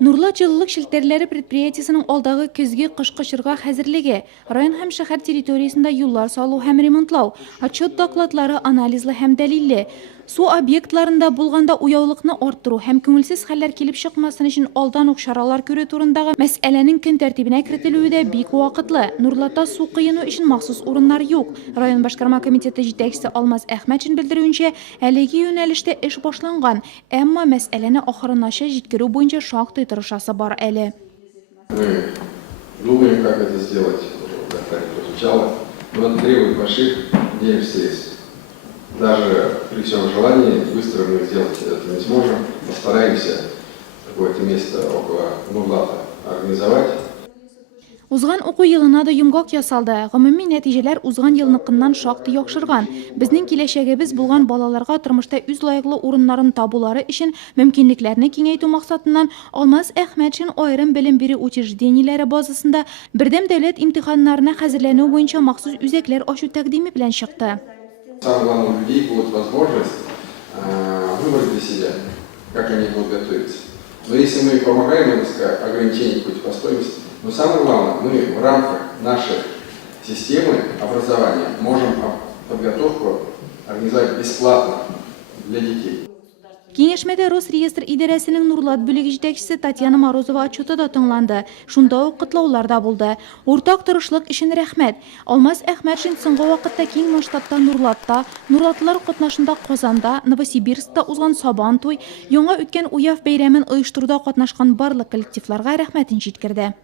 Нурлат жылылык шилтерләре предприятиесенең алдагы көзге кышкы чорга хәзерлеге, район һәм шәһәр территориясендә юллар салу һәм ремонтлау, отчет докладлары анализлы һәм дәлилле. Су объектларында булганда уяулыкны арттыру һәм күңелсез хәлләр килеп чыкмасын өчен алдан ук чаралар күрү турындагы мәсьәләнең көн тәртибенә кертелүе дә бик вакытлы. Нурлатта су кыену өчен махсус урыннар юк. Район башкарма комитеты җитәкчесе Алмаз Әхмәтшин белдерүенчә, әлеге юнәлештә эш башланган, әмма мәсьәләне ахырынача җиткерү буенча шактый тырышасы бар әле. Мы думаем, как это сделать, как это прозвучало, но это требует больших денежных средств. Даже при всем желании быстро мы сделать это не сможем. Постараемся какое-то место около Нурлата организовать. Узган уку елына да йомгак ясалды. Гомуми нәтиҗәләр узган елныкыннан шактый яхшырган. Безнең киләчәгебез булган балаларга тормышта үз лаеклы урыннарын табулары өчен мөмкинлекләрне киңәйтү максатыннан Алмаз Әхмәтшин аерым белем бирү учреждениеләре базасында бердәм дәүләт имтиханнарына хәзерләнү буенча махсус үзәкләр ачу тәкъдиме белән чыкты. Самое главное, у людей будет возможность выбрать для себя, как они будут готовиться. Но если мы помогаем, ограничение какой-то по стоимости, но самое главное, мы в рамках нашей системы образования можем подготовку организовать бесплатно для детей. Киңәшмәдә Росреестр идарәсенең Нурлат бүлеге җитәкчесе Татьяна Морозова отчеты да тыңланды. Шунда ук котлаулар да булды. Уртак тырышлык өчен рәхмәт. Алмаз Әхмәтшин соңгы вакытта киң масштабта Нурлатта, Нурлатлылар катнашында Казанда, Новосибирскта узган Сабан туй, яңа үткән Уяв бәйрәмен оештыруда катнашкан барлык коллективларга рәхмәтен җиткерде.